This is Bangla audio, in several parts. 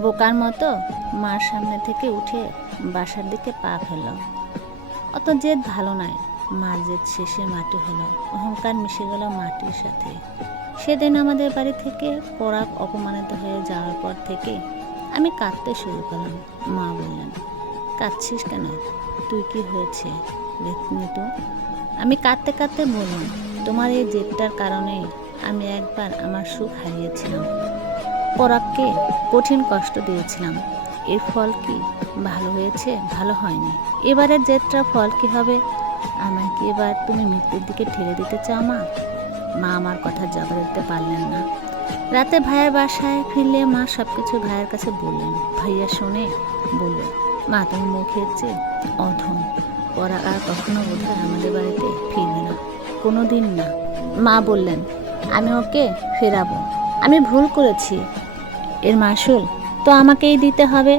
বোকার মতো মার সামনে থেকে উঠে বাসার দিকে পা ফেলল। অত জেদ ভালো নয়। মার জেদ শেষে মাটি হলো, অহংকার মিশে গেল মাটির সাথে। সেদিন আমাদের বাড়ি থেকে পরাগ অপমানিত হয়ে যাওয়ার পর থেকে আমি কাঁদতে শুরু করলাম। মা বললেন, কাঁদছিস কেন? তুই কি হয়েছে নিতু? আমি কাঁদতে কাঁদতে বললাম, তোমার এই জেদটার কারণে আমি একবার আমার সুখ হারিয়েছিলাম। পরাগকে কঠিন কষ্ট দিয়েছিলাম। এর ফল কি ভালো হয়েছে? ভালো হয়নি। এবারের জেদটার ফল কি হবে? আমাকে এবার তুমি মৃত্যুর দিকে ঠেলে দিতে চাও মা? মা আমার কথা জবাব দিতে পারলেন না। রাতে ভাইয়ের বাসায় ফিরলে মা সবকিছু ভাইয়ের কাছে বললেন। ভাইয়া শুনে বলল, মা তুমি মুখের চেয়ে অধম। পরাগ আর কখনো বোধহয় আমাদের বাড়িতে ফিরবে না, কোনো দিন না। মা বললেন, আমি ওকে ফেরাবো। আমি ভুল করেছি, এর মাসুল তো আমাকেই দিতে হবে।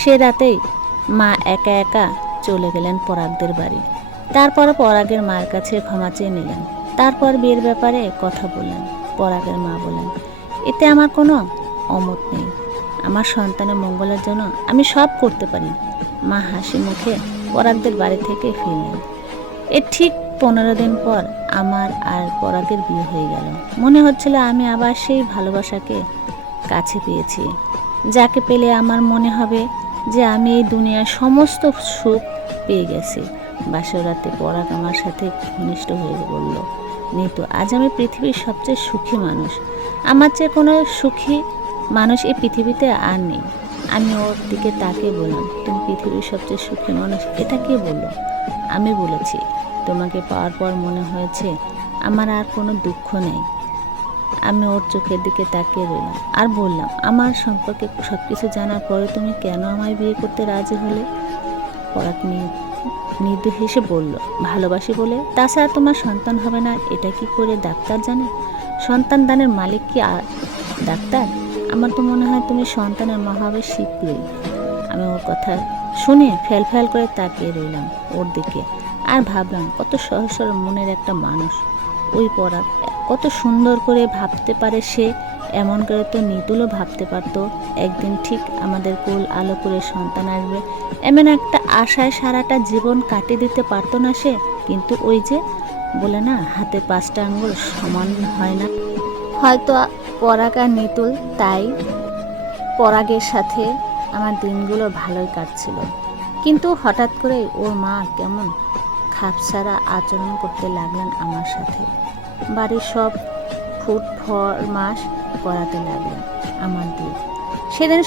সে রাতেই মা একা একা চলে গেলেন পরাগদের বাড়ি। তারপর পরাগের মার কাছে ক্ষমা চেয়ে নিলেন। তারপর বিয়ের ব্যাপারে কথা বললেন। পরাগের মা বললেন, এতে আমার কোনো অমত নেই। আমার সন্তানের মঙ্গলের জন্য আমি সব করতে পারি। মা হাসি মুখে পরাগদের বাড়ি থেকে ফিরলেন। এর ঠিক 15 দিন পর আমার আর পরাগের বিয়ে হয়ে গেল। মনে হচ্ছিল আমি আবার সেই ভালোবাসাকে কাছে পেয়েছি, যাকে পেলে আমার মনে হবে যে আমি এই দুনিয়ার সমস্ত সুখ পেয়ে গেছি। বাসর রাতে পরাগ আমার সাথে ঘনিষ্ঠ হয়ে বলল, নিতু, আজ আমি পৃথিবীর সবচেয়ে সুখী মানুষ। আমার চেয়ে কোনো সুখী মানুষ এই পৃথিবীতে আর নেই। আমি ওর দিকে তাকিয়ে বললাম, তুমি পৃথিবীর সবচেয়ে সুখী মানুষ, এটা কে বললো? আমি বলেছি, তোমাকে পাওয়ার পর মনে হয়েছে আমার আর কোনো দুঃখ নেই। আমি ওর চোখের দিকে তাকিয়ে রইলাম আর বললাম, আমার সম্পর্কে সব কিছু জানার পরে তুমি কেন আমায় বিয়ে করতে রাজি হলে? পরাগ মৃদু হেসে বলল, ভালোবাসি বলে। তাছাড়া তোমার সন্তান হবে না এটা কি করে ডাক্তার জানে? সন্তান দানের মালিক কি ডাক্তার? আমার তো মনে হয় তুমি সন্তানের মা হবে শীঘ্রই। আমি ওর কথা শুনে ফ্যাল ফ্যাল করে তাকিয়ে রইলাম ওর দিকে আর ভাবলাম, কত সহজ সরল মনের একটা মানুষ ওই পরাগ। কত সুন্দর করে ভাবতে পারে সে। এমন করে তো নিতুলও ভাবতে পারতো একদিন ঠিক আমাদের কোল আলো করে সন্তান আসবে। এমন একটা আশায় সারাটা জীবন কাটিয়ে দিতে পারতো না সে? কিন্তু ওই যে বলে না, হাতে 5টা আঙ্গুল সমান হয় না। হয়তো পরাগ আর নিতুল, তাই পরাগের সাথে আমার দিনগুলো ভালোই কাটছিল। কিন্তু হঠাৎ করে ওর মা কেমন খাপছাড়া আচরণ করতে লাগলেন আমার সাথে। বাড়ির সব ফুট ফরমাশ করাতে লাগলেন আমার দিয়ে। সেদিন